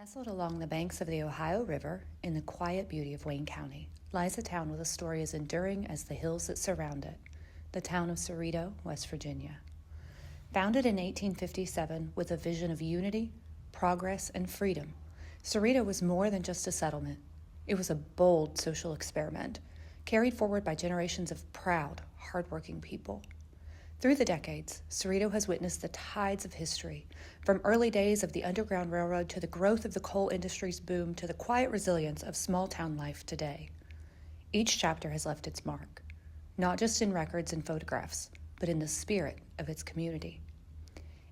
Nestled along the banks of the Ohio River, in the quiet beauty of Wayne County, lies a town with a story as enduring as the hills that surround it, the town of Cerrito, West Virginia. Founded in 1857 with a vision of unity, progress, and freedom, Cerrito was more than just a settlement. It was a bold social experiment, carried forward by generations of proud, hardworking people. Through the decades, Cerrito has witnessed the tides of history, from early days of the Underground Railroad to the growth of the coal industry's boom to the quiet resilience of small-town life today. Each chapter has left its mark, not just in records and photographs, but in the spirit of its community.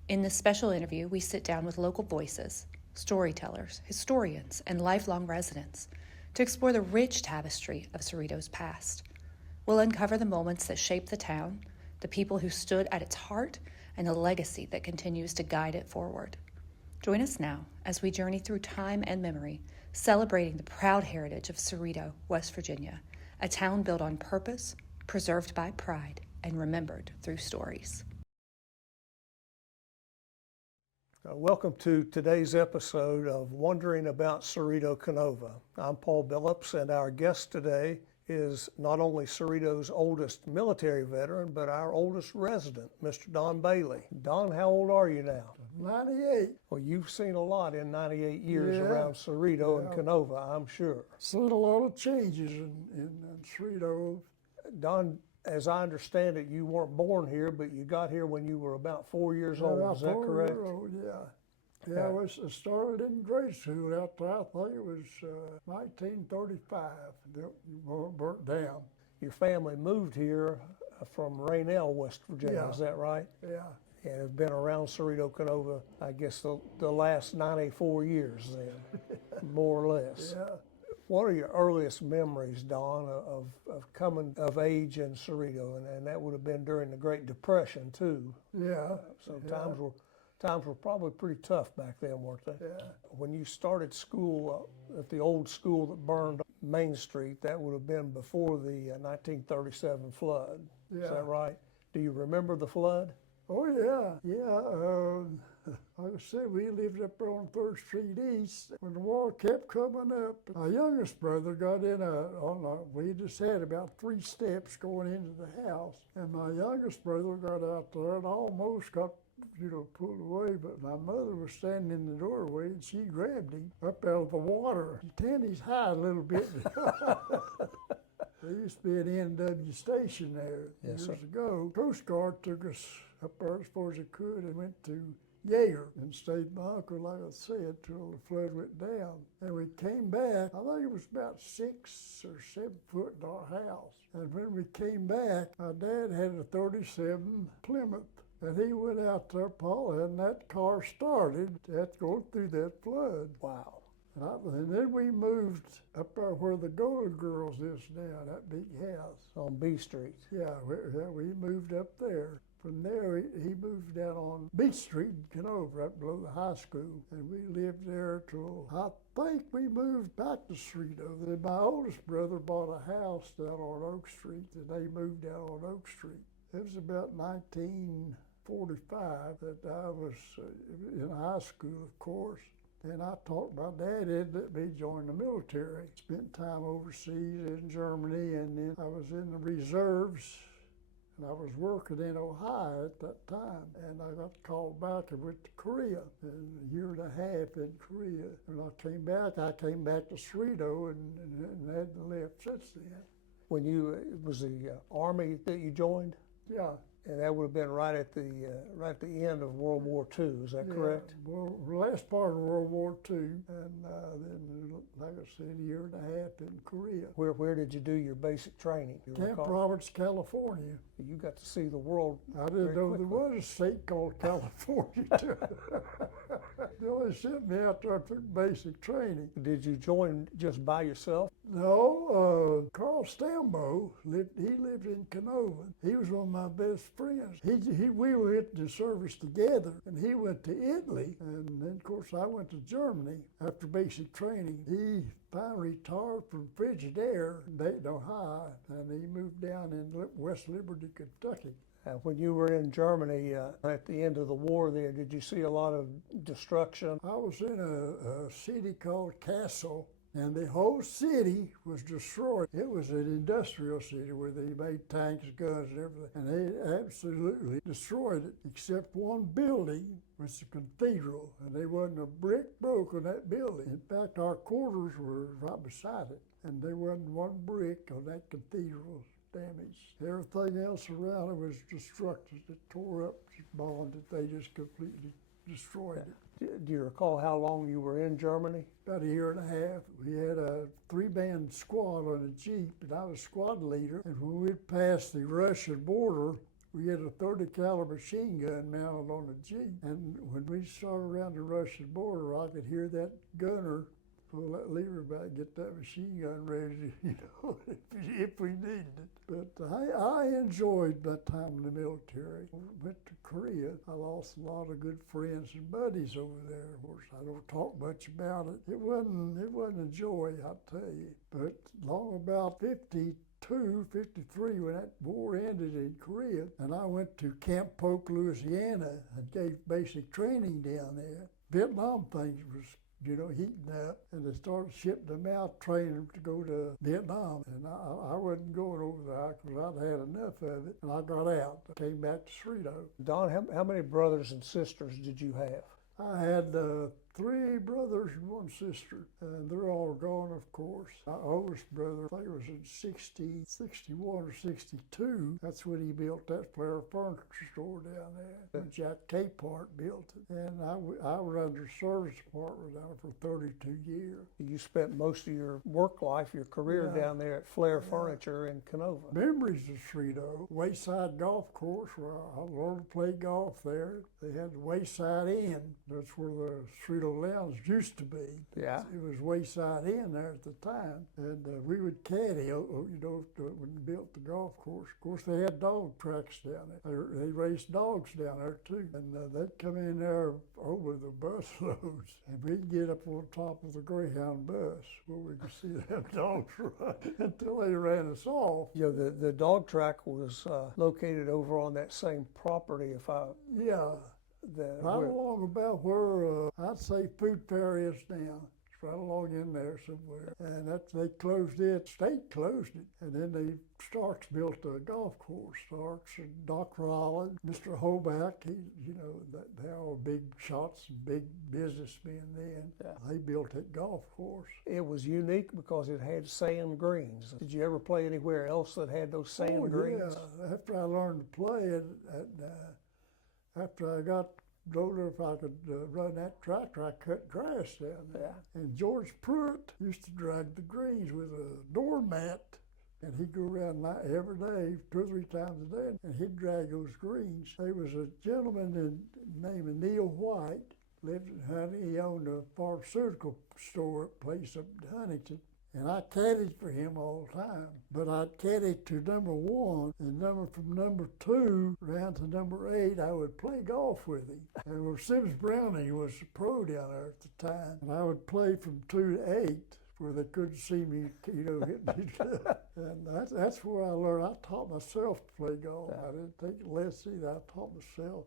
In this special interview, we sit down with local voices, storytellers, historians, and lifelong residents to explore the rich tapestry of Cerrito's past. We'll uncover the moments that shaped the town, the people who stood at its heart, and the legacy that continues to guide it forward. Join us now as we journey through time and memory, celebrating the proud heritage of Cerrito, West Virginia, a town built on purpose, preserved by pride, and remembered through stories. Welcome to today's episode of Wondering About Cerrito Canova. I'm Paul Billups, and our guest today is not only Cerrito's oldest military veteran, but our oldest resident, Mr. Don Bailey. Don, how old are you now? 98. Well, you've seen a lot in 98 years around Cerrito and Canova, I'm sure. Seen a lot of changes in Cerrito. Don, as I understand it, you weren't born here, but you got here when you were about 4 years old. Is that correct? 4 years old, yeah. Yeah, I started in grade school out there. I think it was 1935. That burnt down. Your family moved here from Raynell, West Virginia, is that right? Yeah. And have been around Cerrito Canova, I guess, the last 94 years then, more or less. Yeah. What are your earliest memories, Don, of coming of age in Cerrito? And that would have been during the Great Depression, too. Yeah. So times were probably pretty tough back then, weren't they? Yeah. When you started school at the old school that burned Main Street, that would have been before the 1937 flood. Yeah. Is that right? Do you remember the flood? Oh, yeah. Yeah. Like I said, we lived up there on 3rd Street East. When the water kept coming up, my youngest brother got in we just had about 3 steps going into the house. And my youngest brother got out there and almost got pulled away, but my mother was standing in the doorway and she grabbed him up out of the water. He tanned his hide a little bit. There used to be an NW station there years ago. Coast Guard took us up there as far as it could and went to Yeager and stayed with my uncle, like I said, till the flood went down. And we came back, I think it was about 6 or 7 foot in our house. And when we came back, my dad had a 37 Plymouth. And he went out there, Paul, and that car started at going through that flood. Wow. And then we moved up there where the Golden Girls is now, that big house. On B Street. Yeah, we moved up there. From there, he moved down on Beach Street in Canova, right below the high school. And we lived there till, I think we moved back to Cerrito. Then my oldest brother bought a house down on Oak Street, and they moved down on Oak Street. It was about 1945 that I was in high school, of course. And I talked my dad into let me join the military. Spent time overseas in Germany, and then I was in the reserves. And I was working in Ohio at that time, and I got called back and went to Korea, and a year and a half in Korea. When I came back to Cerrito and hadn't left since then. When it was the Army that you joined? Yeah. And that would have been right at the end of World War II, is that correct? Well, last part of World War II, and then, like I said, a year and a half in Korea. Where did you do your basic training? Camp Roberts, California. You got to see the world. I didn't know there was a state called California, too. They only sent me out there for basic training. Did you join just by yourself? No, Carl Stambo lived in Canova. He was one of my best friends. We went to service together, and he went to Italy, and then of course I went to Germany after basic training. He finally retired from Frigidaire in Dayton, Ohio, and he moved down in West Liberty, Kentucky. When you were in Germany at the end of the war there, did you see a lot of destruction? I was in a city called Kassel, and the whole city was destroyed. It was an industrial city where they made tanks, guns, and everything, and they absolutely destroyed it, except one building, was the cathedral, and there wasn't a brick broke in that building. In fact, our quarters were right beside it, and there wasn't one brick on that cathedral damaged. Everything else around it was destructive. It tore up, bombed it. They just completely destroyed it. Do you recall how long you were in Germany? About a year and a half. We had a 3-man squad on a Jeep, and I was squad leader. And when we'd passed the Russian border, we had a 30 caliber machine gun mounted on the Jeep. And when we started around the Russian border, I could hear that gunner pull that lever back, get that machine gun ready, if we needed it. But I enjoyed that time in the military. Went to Korea. I lost a lot of good friends and buddies over there. Of course, I don't talk much about it. It wasn't a joy, I'll tell you. But long about 52, 53, when that war ended in Korea, and I went to Camp Polk, Louisiana, and gave basic training down there. Vietnam things was heating up, and they started shipping them out, training them to go to Vietnam. And I wasn't going over there because I'd had enough of it, and I got out. I came back to Cerrito. Don, how many brothers and sisters did you have? I had 3 brothers and 1 sister, and they're all gone, of course. My oldest brother, I think it was in 61 or 62. That's when he built that Flair Furniture store down there. When Jack Capehart built it. And I was under service department down for 32 years. You spent most of your work life, your career down there at Flair Furniture in Canova. Memories of Cerrito, Wayside Golf Course, where I learned to play golf there. They had the Wayside Inn. That's where the Cerrito Lounge used to be. Yeah. It was Wayside Inn there at the time. And we would caddy, when we built the golf course. Of course, they had dog tracks down there. They raced dogs down there too. And they'd come in there over the bus loads. And we'd get up on top of the Greyhound bus where we could see them dogs run until they ran us off. The dog track was located over on that same property, Yeah. Right along about where I'd say Food Fair is now. It's right along in there somewhere. And they closed it, state closed it. And then Starks built a golf course. Starks and Doc Rollins, Mr. Hoback, they're all big shots and big businessmen then. Yeah. They built that golf course. It was unique because it had sand greens. Did you ever play anywhere else that had those sand greens? Yeah. After I learned to play it, after I got older, if I could run that tractor, I cut grass down there. Yeah. And George Pruitt used to drag the greens with a doormat, and he'd go around every day, 2 or 3 times a day, and he'd drag those greens. There was a gentleman named Neil White, lived in Huntington. He owned a pharmaceutical place up in Huntington. And I caddied for him all the time. But I'd caddy to number 1, and from number 2 around to number 8, I would play golf with him. And Sims Browning was the pro down there at the time. And I would play from 2 to 8 where they couldn't see me, hitting me. And that's where I learned. I taught myself to play golf. I didn't take lessons. I taught myself.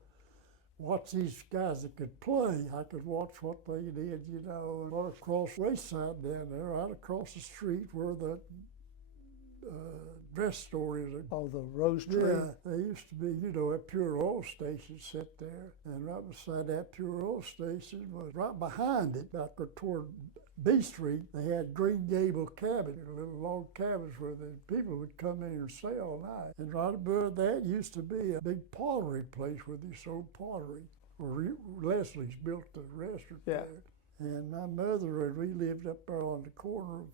Watch these guys that could play. I could watch what they did, right across Wayside down there, right across the street where the dress store is. Oh, the Rose Tree? Yeah, they used to be, a Pure Oil station set there. And right beside that Pure Oil station was right behind it, back toward B Street. They had Green Gable cabins, little log cabins where the people would come in and stay all night. And right above that used to be a big pottery place where they sold pottery, where Leslie's built the restaurant there. And my mother, and we lived up there on the corner of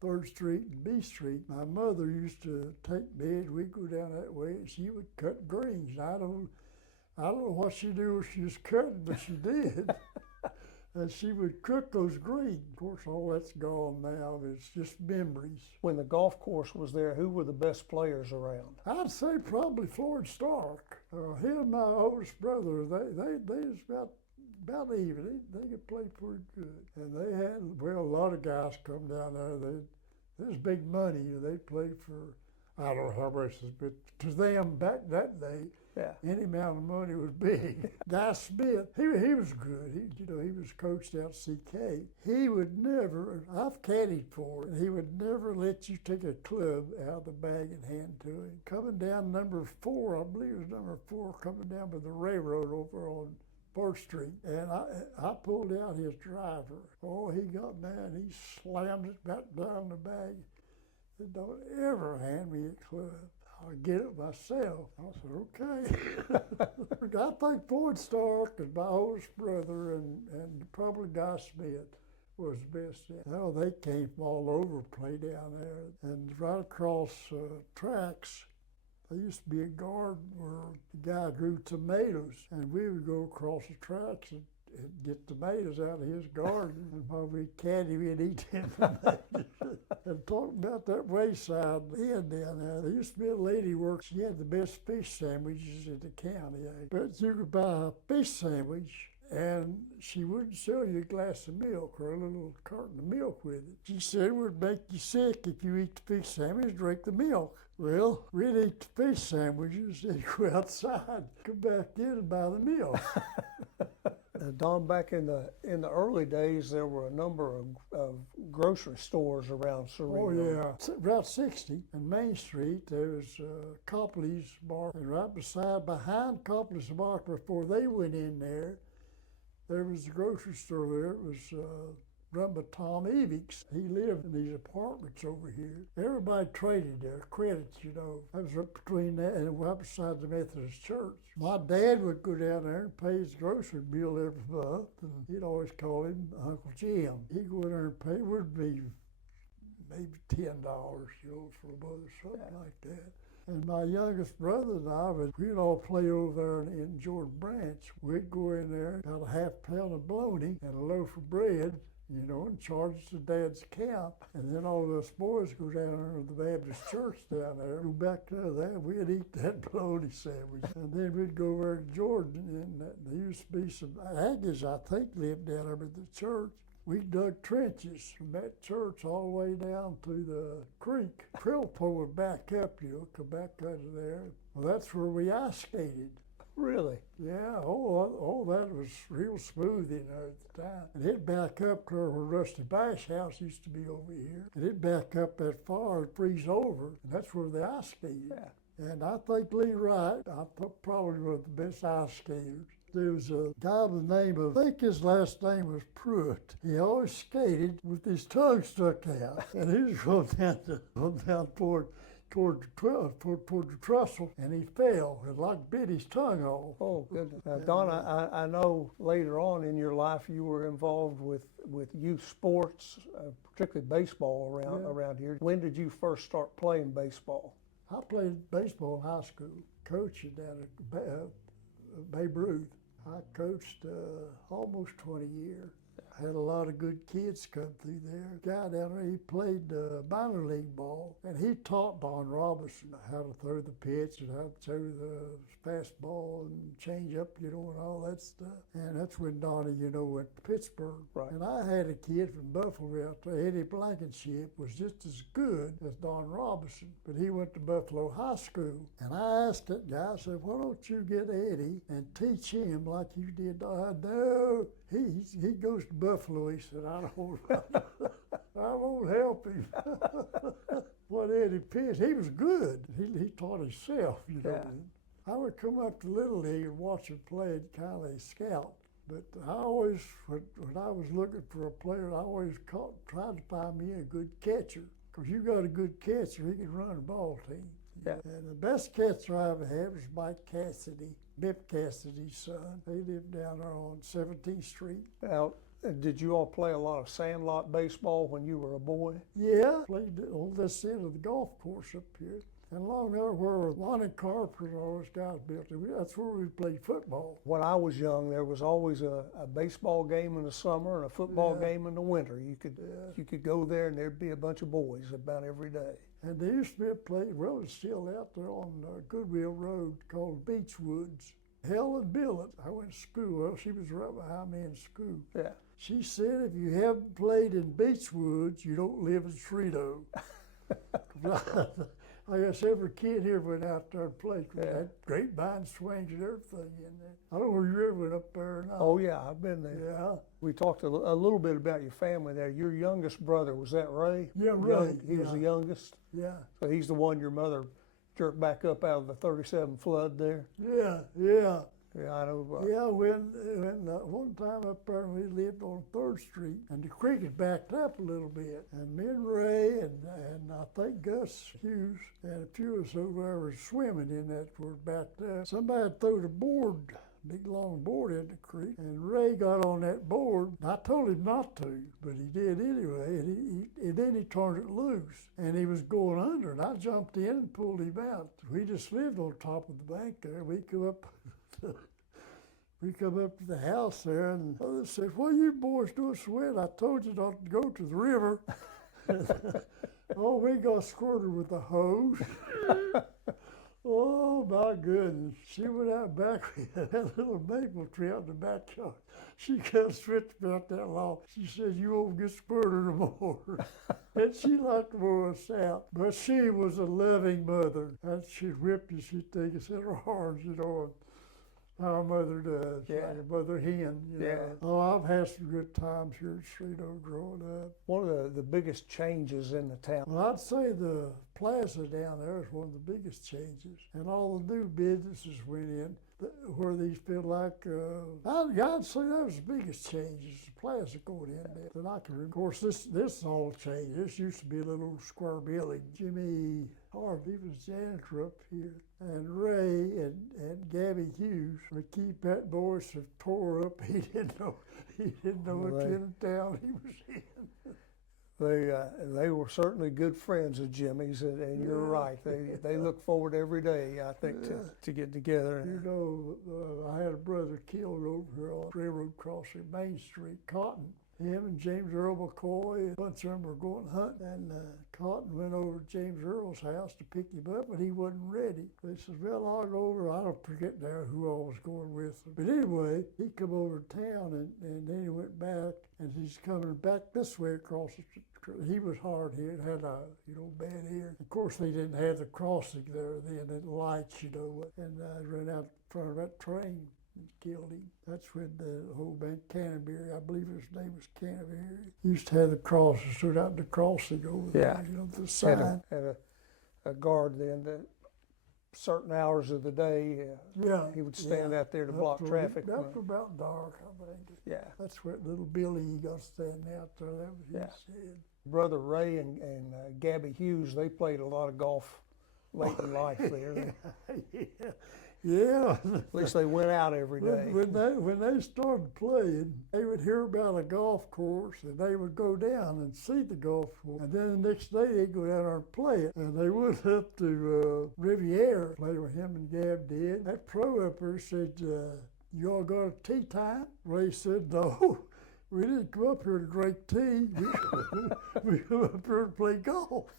3rd Street and B Street. My mother used to take me, and we'd go down that way, and she would cut greens. I don't know what she knew when she was cutting, but she did. And she would cook those greens. Of course, all that's gone now. It's just memories. When the golf course was there, who were the best players around? I'd say probably Floyd Stark. Him and my oldest brother, they was about even. They could play pretty good. And they had, a lot of guys come down there. There's big money. They played for I don't know how much it is, but to them back that day, Yeah. any amount of money was big. Guy Smith, he was good. He was coached out at CK. He would never, I've caddied for him, he would never let you take a club out of the bag and hand to him. Coming down number 4, I believe it was number 4, coming down by the railroad over on 4th Street, and I pulled out his driver. Oh, he got mad. He slammed it back down the bag. Said, "Don't ever hand me a club. I'll get it myself." I said, "Okay." I think Floyd Stark and my oldest brother and probably Guy Smith was the best. Oh, they came from all over to play down there. And right across tracks, there used to be a garden where the guy grew tomatoes, and we would go across the tracks and get tomatoes out of his garden, and while we caddy, we'd eat them tomatoes. And talking about that wayside inn down there used to be a lady work. She had the best fish sandwiches in the county. But you could buy a fish sandwich, and she wouldn't sell you a glass of milk or a little carton of milk with it. She said it would make you sick if you eat the fish sandwich, drink the milk. Well, we'd eat the fish sandwiches and go outside, come back in and buy the milk. Don, back in the early days, there were a number of grocery stores around Cerrito. Oh yeah, Route 60 and Main Street. There was Copley's Market, and right behind Copley's Market, before they went in there was a grocery store there. It was run by Tom Evix. He lived in these apartments over here. Everybody traded their credits, you know. I was up between that and right beside the Methodist Church. My dad would go down there and pay his grocery bill every month, and he'd always call him Uncle Jim. He'd go in there and pay. It would be maybe $10, you know, for a month or something like that. And my youngest brother and I, we'd all play over there in Jordan Branch. We'd go in there, about a half pound of bologna and a loaf of bread, you know, and charge to Dad's account. And then all of us boys go down there to the Baptist church down there, go back to that, we'd eat that bologna sandwich. And then we'd go over to Jordan, and there used to be some Aggies, I think, lived down there at the church. We dug trenches from that church all the way down to the creek. Trilpo would back up, you know, come back out of there. Well, that's where we ice skated. Really? Yeah, oh, that was real smooth in there at the time. And it'd back up to where Rusty Bash house used to be over here. And it'd back up that far and freeze over, and that's where the ice skated. Yeah. And I think Lee Wright, probably one of the best ice skaters. There was a guy by the name of, I think his last name was Pruitt. He always skated with his tongue stuck out, and he was going down toward the trestle, and he fell and like bit his tongue off. Oh, goodness. Now, Don, I know later on in your life you were involved with youth sports, particularly baseball around here. When did you first start playing baseball? I played baseball in high school, coaching down at Babe Ruth. I coached almost 20 years. Had a lot of good kids come through there. Guy down there, he played minor league ball, and he taught Don Robinson how to throw the pitch and how to throw the fastball and change up, you know, and all that stuff. And that's when Donnie, you know, went to Pittsburgh. Right. And I had a kid from Buffalo out there, Eddie Blankenship, was just as good as Don Robinson, but he went to Buffalo High School. And I asked that guy, I said, "Why don't you get Eddie and teach him like you did?" No, he goes to Buffalo. He said, I won't help him. What Eddie pitched, he was good. He taught himself, you know. Yeah. I would come up to Little League and watch him play and kind of scout. But I always, when I was looking for a player, I always tried to find me a good catcher. Because you got a good catcher, he can run a ball team. Yeah. And the best catcher I ever had was Mike Cassidy, Bip Cassidy's son. He lived down there on 17th Street. Now, did you all play a lot of sandlot baseball when you were a boy? Yeah, played on this end of the golf course up here. And along there where Lonnie Carpenter and all those guys built it, that's where we played football. When I was young, there was always a baseball game in the summer and a football game in the winter. You could go there and there'd be a bunch of boys about every day. And there used to be a place, well, it's still out there on Goodwill Road called Beechwoods. Helen Billett, I went to school. Well, she was right behind me in school. Yeah. She said, if you haven't played in Beechwoods, you don't live in Cerrito. I guess every kid here went out there and played. We Yeah. had grapevine swings and everything in there. I don't know if you ever went up there or not. Oh, yeah, I've been there. Yeah. We talked a little bit about your family there. Your youngest brother, was that Ray? Yeah, Ray, He was yeah. the youngest. Yeah. So he's the one your mother jerked back up out of the 37 flood there. Yeah. Yeah. Yeah, I know. Yeah, when one time up there we lived on 3rd Street and the creek had backed up a little bit and me and Ray and I think Gus Hughes and a few of us over there were swimming in that were backed up. Somebody threw the board, big long board in the creek and Ray got on that board. I told him not to, but he did anyway and then he turned it loose and he was going under and I jumped in and pulled him out. We just lived on top of the bank there. We come up to the house there, and Mother said, "What are you boys doing swimming? I told you not to go to the river." Oh, we got squirted with a hose. Oh, my goodness. She went out back. We had that little maple tree out in the backyard. She got switched about that long. She said, "You won't get squirted no more." And she liked to wear us out. But she was a loving mother. And she'd whip you. She'd take us in her arms, you know. Our mother does, Yeah. like a mother hen. You know. Yeah. Oh, I've had some good times here at Cerrito growing up. One of the biggest changes in the town. Well, I'd say the plaza down there is one of the biggest changes, and all the new businesses went in where these feel like. I'd say that was the biggest change. Is the plaza going in there. And I can, of course, this all changed. This used to be a little square building. Jimmy Harvey was janitor up here, and Ray and Gabby Hughes would keep that boy so tore up. He didn't know what kind of town he was in. They were certainly good friends of Jimmy's, and you're right. They look forward every day, I think, to get together. You know, I had a brother killed over here on railroad crossing, Main Street, Cotton. Him and James Earl McCoy, a bunch of them were going hunting, and Cotton went over to James Earl's house to pick him up, but he wasn't ready. They said, "Well, I'll go over." I don't forget now who I was going with. But anyway, he come over to town, and then he went back, and he's coming back this way across the street. He was hard hit, had a bad ear. Of course, they didn't have the crossing there then, and lights, and ran out in front of that train and killed him. That's when the whole bank Canterbury, I believe his name was Canterbury, used to have the crosses stood out the crossing over there, the sign. Had a guard then that certain hours of the day, he would stand out there to block traffic. After about dark, I think. Yeah. That's where little Billy he got standing out there. That was Yeah. his head. Brother Ray and Gabby Hughes, they played a lot of golf late in life there. Yeah. At least they went out every day. When they started playing, they would hear about a golf course and they would go down and see the golf course. And then the next day they'd go down there and play it. And they went up to Riviera, play with him and Gab did. That pro up there said, "You all got a tee time?" Ray said, "No. We didn't come up here to drink tea. We come up here to play golf."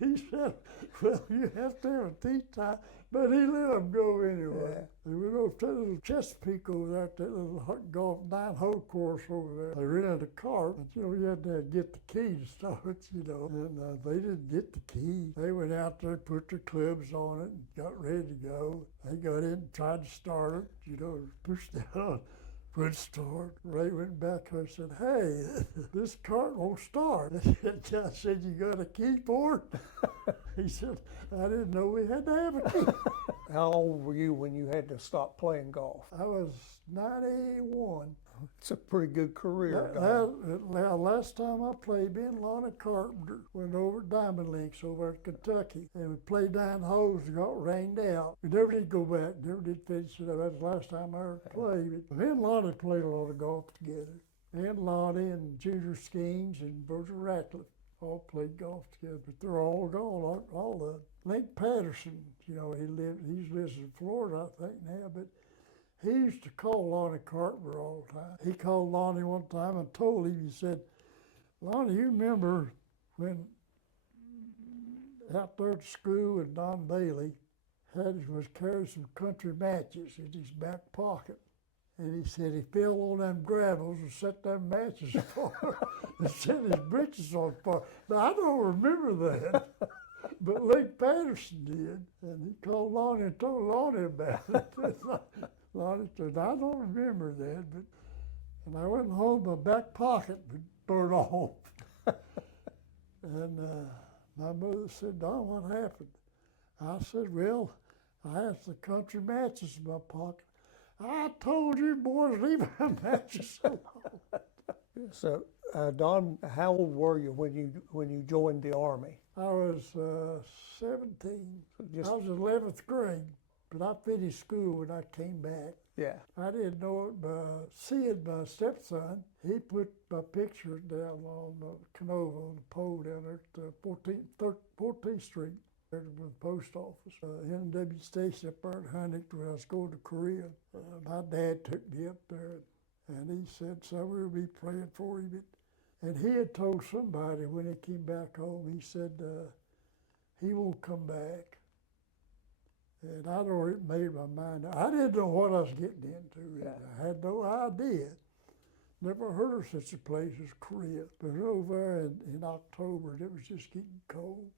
He said, "Well, you have to have a tea time." But he let them go anyway. Yeah. They went over to the little Chesapeake over there at that little golf 9-hole course over there. They rented a cart, but you had to get the key to start, And they didn't get the key. They went out there, put their clubs on it, and got ready to go. They got in and tried to start it, pushed down. Would start. Ray went back and said, "Hey, this cart won't start." I said, "You got a key for it?" He said, "I didn't know we had to have a key." How old were you when you had to stop playing golf? I was 91. It's a pretty good career. Now, last time I played, me and Lonnie Carpenter went over to Diamond Links over at Kentucky, and we played 9 holes and got rained out. We never did go back, never did finish it up. That's the last time I ever played. But me and Lonnie played a lot of golf together. And Lonnie and Junior Skeens and Virgil Ratcliffe all played golf together, but they're all gone. All the Link Patterson, he lives in Florida, I think now, but he used to call Lonnie Carpenter all the time. He called Lonnie one time and told him, he said, "Lonnie, you remember when out there at school with Don Bailey was carrying some country matches in his back pocket. And he said he fell on them gravels and set them matches afire and set his britches on fire." Now, I don't remember that. but Lake Patterson did, and he called Lonnie and told Lonnie about it. Lonnie said, I don't remember that, but and I went home, my back pocket would burn off. And my mother said, Don, what happened? I said, well, I had some country matches in my pocket. I told you boys, leave my matches alone. So, Don, how old were you when you joined the Army? I was 17. Just, I was in 11th grade, but I finished school when I came back. yeah, I didn't know it, but seeing my stepson, he put my picture down on Canova on the pole down there at 14th Street, there to the post office. NW station up there at Huntington when I was going to Korea. My dad took me up there, and he said, son, we'll be praying for him. And he had told somebody when he came back home, he said, he won't come back. And I'd already made my mind up. I didn't know what I was getting into. Really. Yeah. I had no idea. Never heard of such a place as Korea. But over there in October, it was just getting cold.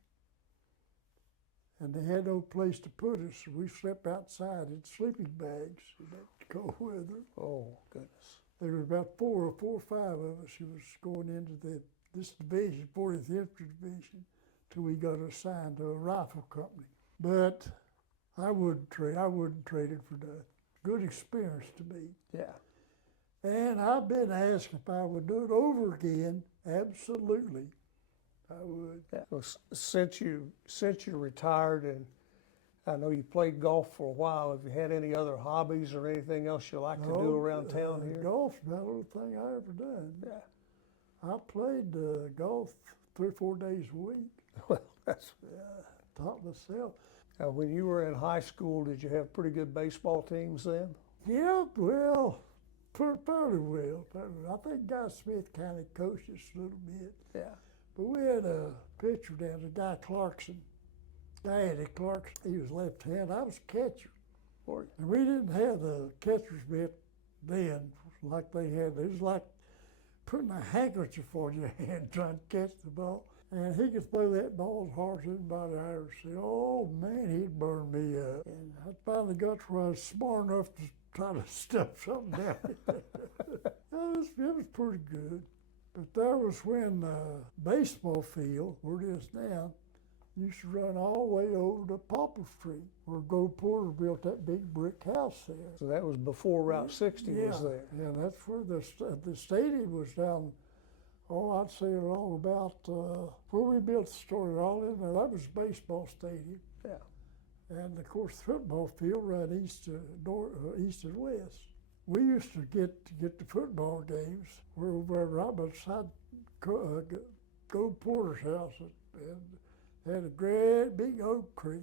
And they had no place to put us. So we slept outside in sleeping bags in that cold weather. oh goodness. There were about four or five of us who was going into this division, 40th Infantry Division, till we got assigned to a rifle company. But I wouldn't trade it for nothing. Good experience to me. Yeah. And I've been asked if I would do it over again. Absolutely, I would. Yeah. Well, since you retired, and I know you played golf for a while, have you had any other hobbies or anything else you like to do around town here? Golf's about the only thing I ever done. Yeah. I played golf 3 or 4 days a week. Well, that's. Taught myself. When you were in high school, did you have pretty good baseball teams then? Yeah, well, fairly well. I think Guy Smith kind of coached us a little bit. Yeah. But we had a pitcher down there, Guy Clarkson. Eddie Clarkson, he was left hand. I was catcher. And we didn't have the catcher's mitt then like they had. It was like putting a handkerchief on your hand trying to catch the ball. And he could throw that ball as hard as anybody I ever see. Oh man, he'd burn me up. And I finally got to where I was smart enough to try to stuff something down it. It was pretty good. But there was when the baseball field, where it is now, used to run all the way over to Poplar Street, where Gold Porter built that big brick house there. So that was before Route 60 was there. Yeah, that's where the stadium was down. Oh, I'd say all about where we built the store, all in there. That was baseball stadium. Yeah. And of course, the football field ran east and west. We used to get the football games. We were right beside Gold Porter's house, and they had a great big oak tree.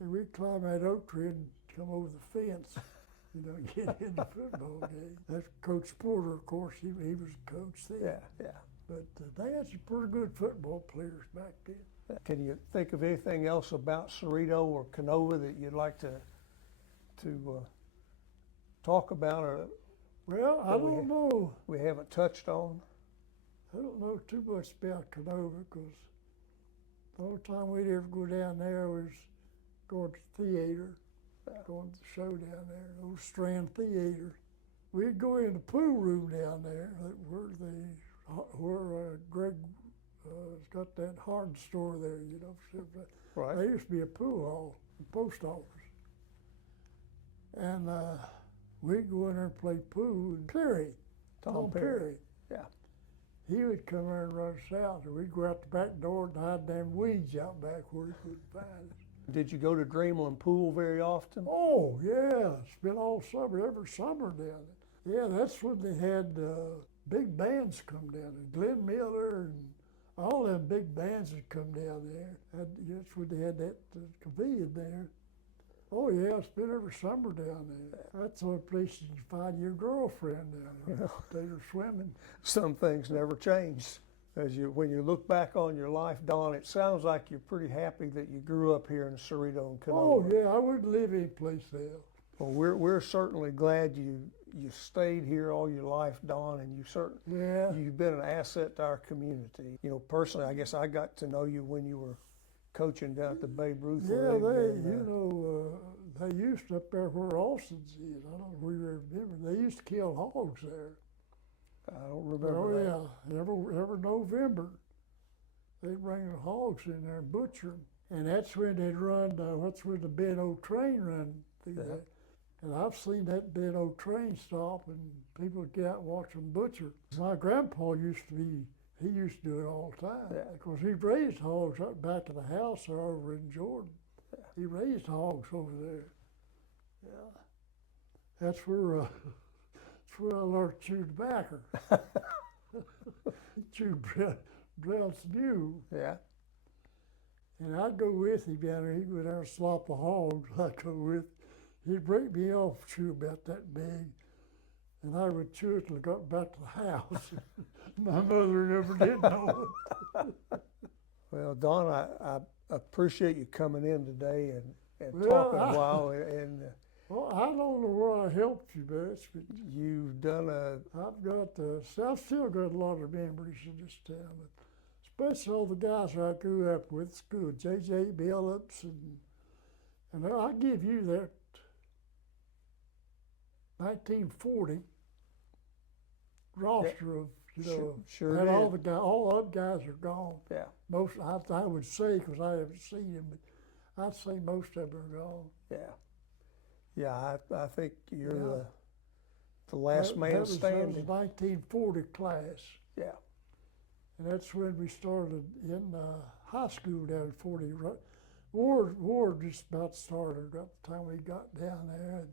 And we'd climb that oak tree and come over the fence, get in the football game. That's Coach Porter, of course. He was a coach then. Yeah, yeah. But they had some pretty good football players back then. Can you think of anything else about Cerrito or Canova that you'd like to talk about, or Well, I don't know. we haven't touched on? I don't know too much about Canova because the only time we'd ever go down there was going to the theater, going to the show down there, old Strand Theater. We'd go in the pool room down there where Greg has got that hard store there, So Right. there used to be a pool hall, the post office. And we'd go in there and play pool, and Tom Perry. Yeah. He would come there and run us out, and we'd go out the back door and hide them weeds out back where he couldn't find us. Did you go to Dreamland Pool very often? Oh, yeah, spent all summer, every summer down there. Yeah, that's when they had big bands come down there. Glenn Miller and all them big bands that come down there. That's when they had that pavilion there. Oh, yeah, I spent every summer down there. That's the only place you can find your girlfriend down there. They were swimming. Some things never changed. When you look back on your life, Don, it sounds like you're pretty happy that you grew up here in Cerrito and Canova. Oh, yeah, I wouldn't live anyplace else. Well, we're certainly glad you stayed here all your life, Don, and you've been an asset to our community. Personally, I guess I got to know you when you were coaching down at the Babe Ruth Yeah, League. they, and, you know, they used to up there where Austin's is. I don't know where you remember. They used to kill hogs there. I don't remember Oh that. yeah, every November they'd bring the hogs in there and butcher them, and that's when they'd run. That's when the Ben O train run through Yeah. that. And I've seen that Ben O train stop, and people would get out and watch them butcher. My grandpa used to be. He used to do it all the time. Yeah. Because he raised hogs right back of the house there over in Jordan. Yeah. He raised hogs over there. Yeah. That's where I learned to chew tobacco. He chewed brown spew. Yeah. And I'd go with him down there. He'd go down and slop the hogs. I'd go with. He'd break me off, chew about that big. And I would chew it till I got back to the house. My mother never did know it. Well, Don, I appreciate you coming in today and Well, talking a while. And Well, I don't know where I helped you much, but you've done I've still got a lot of memories in this town, but especially all the guys I grew up with at school, J.J. Billups, and I give you that 1940 roster of, you know, sure and all did. all the other guys are gone. Yeah. Most, I would say, because I haven't seen them, but I'd say most of them are gone. Yeah. Yeah, I think you're Yeah. the last man that was standing. the 1940 class. Yeah. And that's when we started in high school down in 40. War just about started at the time we got down there.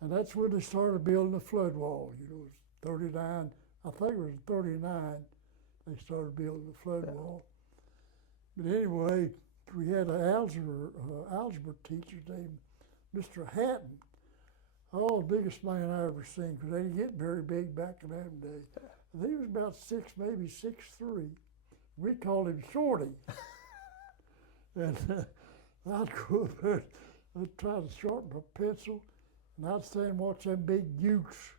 And that's when they started building the flood wall. You know, it was 39, I think it was 39, they started building the flood wall. But anyway, we had an algebra teacher named Mr. Hatton. Oh, the biggest man I ever seen, because they didn't get very big back in them days. He was about 6, maybe 6'3". We called him Shorty. And I'd go up there, I'd try to sharpen my pencil, and I'd stand and watch them big ukes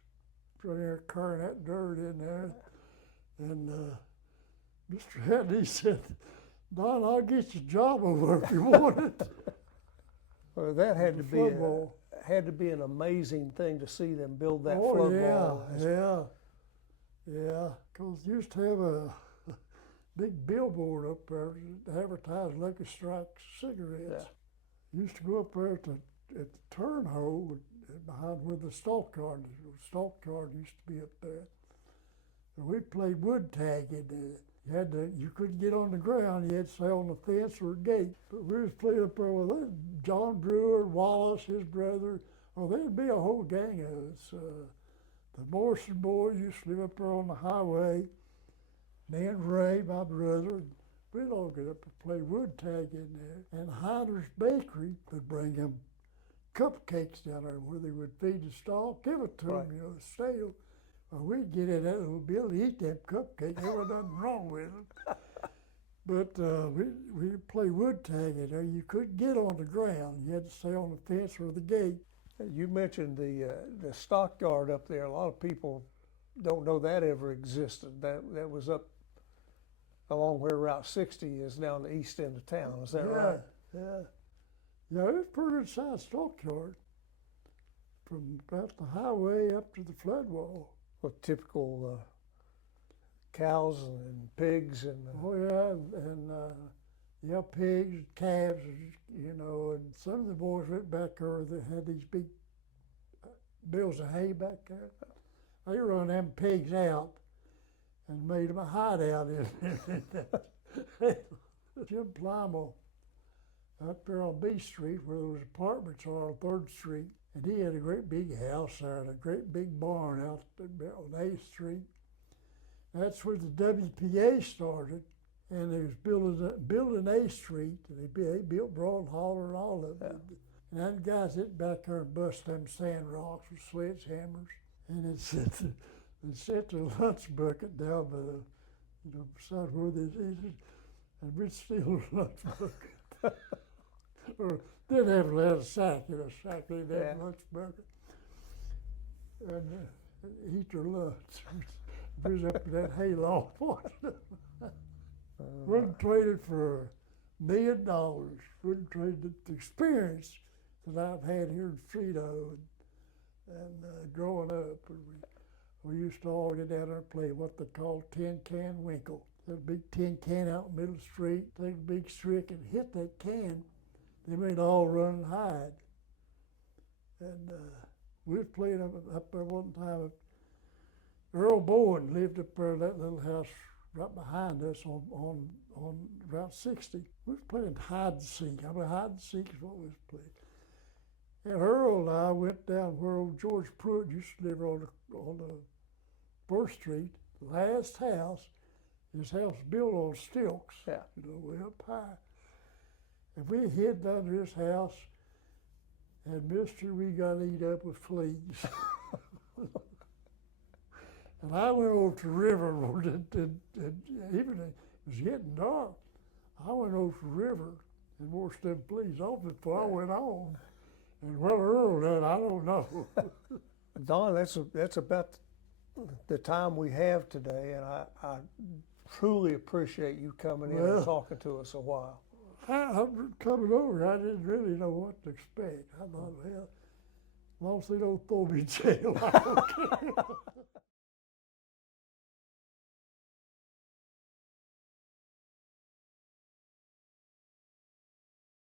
trying to carrying that dirt in there. And Mr. Hatton, he said, Don, I'll get you a job over if you want it. Well, that had to The be flood wall. had to be an amazing thing to see them build that Oh, flood yeah, wall. yeah, because used to have a big billboard up there that advertised Lucky Strike cigarettes. Used to go up there at the turn hole behind where the stalk yard used to be up there. And we played wood tag in there. You couldn't get on the ground, you had to stay on the fence or a gate. But we was playing up there with John Brewer, Wallace, his brother. Oh, there'd be a whole gang of us. The Morrison boys used to live up there on the highway. Me and Ray, my brother, we'd all get up and play wood tag in there. And Heiner's Bakery would bring them cupcakes down there where they would feed the stock, give it to them, you know, stale. Well, we'd get in that little building, eat them cupcakes. There was nothing wrong with them. But we'd play wood tag in there. You couldn't get on the ground. You had to stay on the fence or the gate. You mentioned the stockyard up there. A lot of people don't know that ever existed. That was up along where Route 60 is down the east end of town. Is that right? Yeah. Yeah, it was a pretty good sized stockyard from about the highway up to the flood wall. With typical cows and pigs and Oh yeah, and pigs, calves, you know, and some of the boys went back there that had these big bales of hay back there. They run them pigs out and made them a hideout in it. Jim Plymouth up there on B Street where those apartments are on 3rd Street, and he had a great big house there and a great big barn out there on 8th Street. That's where the WPA started, and they was building A Street, and they built Broad Holler and all of it. And then guys hit back there and bust them sand rocks with sledgehammers, and it set the lunch bucket down by the, you know, beside where they eated, and we'd steal the lunch bucket. Or didn't have to have a sack in a sack, they'd have a lunch bucket, and eat their lunch. We was up in that hayloft watching them. Wasn't traded for $1 million. Wouldn't trade the experience that I've had here in Cerrito and growing up. We used to all get down there and play what they call tin can winkle. There's a big tin can out in the middle of the street. Take a big stick and hit that can. Then we'd all run and hide. And we was playing up there one time. Earl Bowen lived up there in that little house right behind us on Route 60. We was playing hide and seek. I mean, hide and seek is what we was playing. And Earl and I went down where old George Pruitt used to live on the 4th Street, last house. His house built on stilts, Yeah. Way up high. And we hid under his house, and mister, we got eat up with fleas. And I went over to the river, and even it was getting dark. I went over to the river and washed them fleas off before I went on. And what Earl done, I don't know. Don, that's about the time we have today, and I truly appreciate you coming in and Well, talking to us a while. I'm coming over, I didn't really know what to expect. I thought, well, as long as they don't throw me in jail, I don't care.